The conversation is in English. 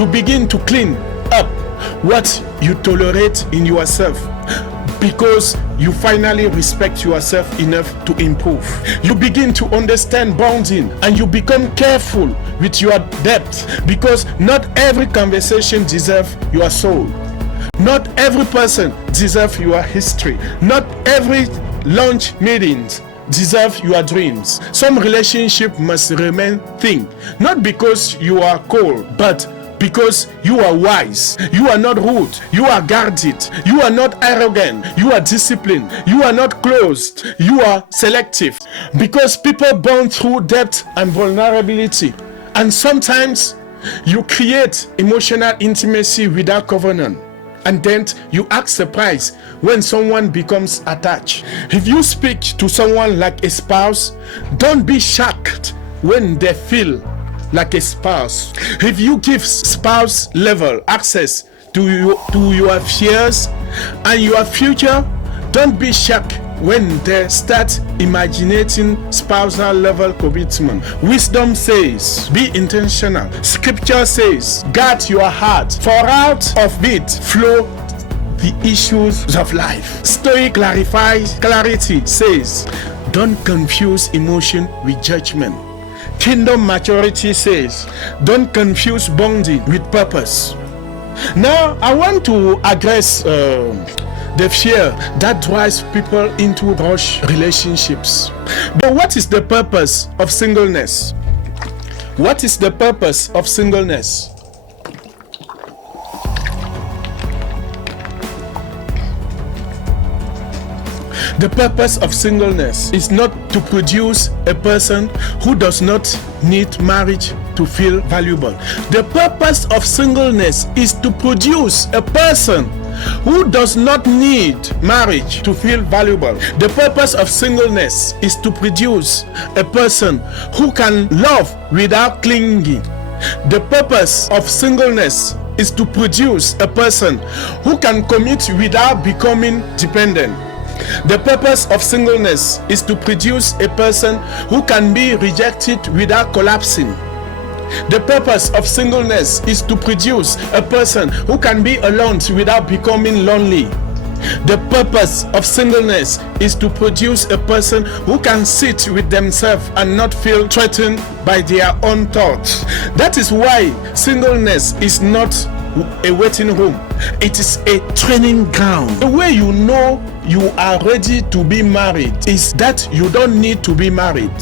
You begin to clean up what you tolerate in yourself, because you finally respect yourself enough to improve. You begin to understand bounding, and you become careful with your depth, because not every conversation deserves your soul. Not every person deserves your history. Not every lunch meetings deserve your dreams. Some relationship must remain thin, not because you are cold, but because you are wise. You are not rude. You are guarded. You are not arrogant. You are disciplined. You are not closed. You are selective. Because people bond through depth and vulnerability. And sometimes you create emotional intimacy without covenant. And then you act surprised when someone becomes attached. If you speak to someone like a spouse, don't be shocked when they feel like a spouse. If you give spouse level access to your fears and your future, don't be shocked when they start imagining spousal level commitment. Wisdom says, be intentional. Scripture says, guard your heart, for out of it flow the issues of life. Stoic clarity says, don't confuse emotion with judgment. Kingdom maturity says, don't confuse bonding with purpose. Now, I want to address the fear that drives people into rush relationships. But what is the purpose of singleness? What is the purpose of singleness? The purpose of singleness is not to produce a person who does not need marriage to feel valuable. The purpose of singleness is to produce a person who does not need marriage to feel valuable. The purpose of singleness is to produce a person who can love without clinging. The purpose of singleness is to produce a person who can commit without becoming dependent. The purpose of singleness is to produce a person who can be rejected without collapsing. The purpose of singleness is to produce a person who can be alone without becoming lonely. The purpose of singleness is to produce a person who can sit with themselves and not feel threatened by their own thoughts. That is why singleness is not a waiting room. It is a training ground. The way you know you are ready to be married is that you don't need to be married.